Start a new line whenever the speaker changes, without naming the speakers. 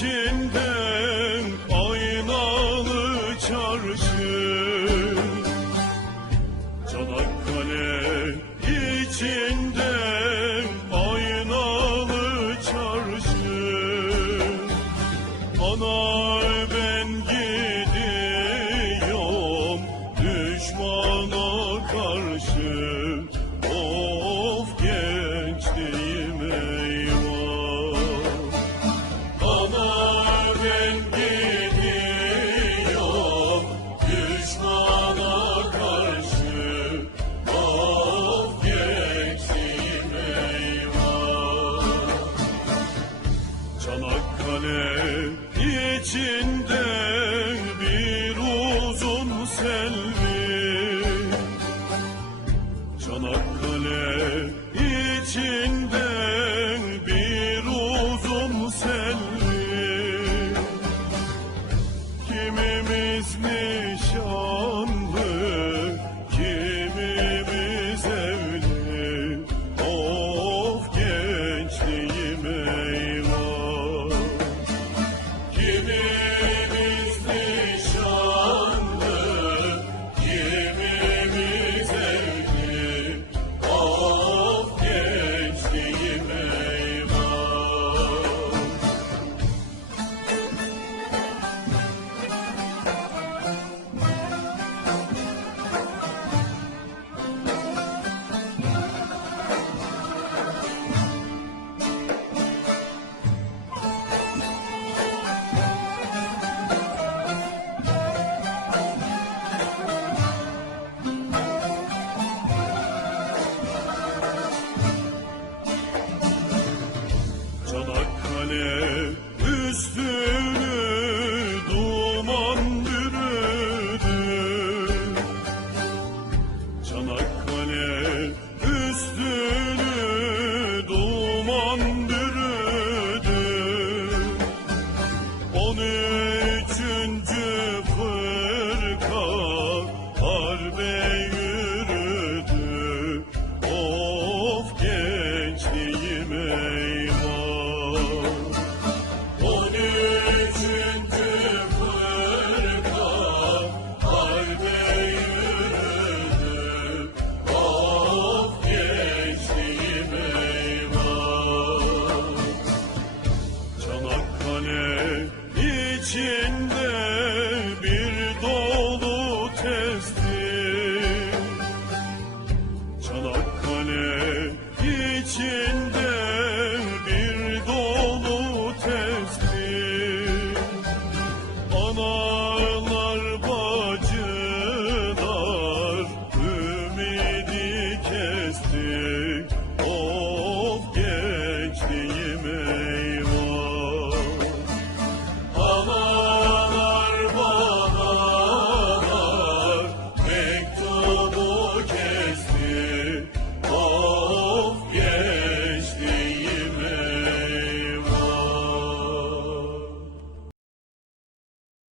içinden aynalı çarşı. Çanakkale içinden aynalı çarşı. Ana ben gidiyorum düşmana karşı ben gidiyorum düşmana karşı gençliğim eyvah. Çanakkale içinde bir uzun selvi. Çanakkale içinde dizmiş döndü. içimde bir dolu testi Çanakkale içinde bir dolu testi Ana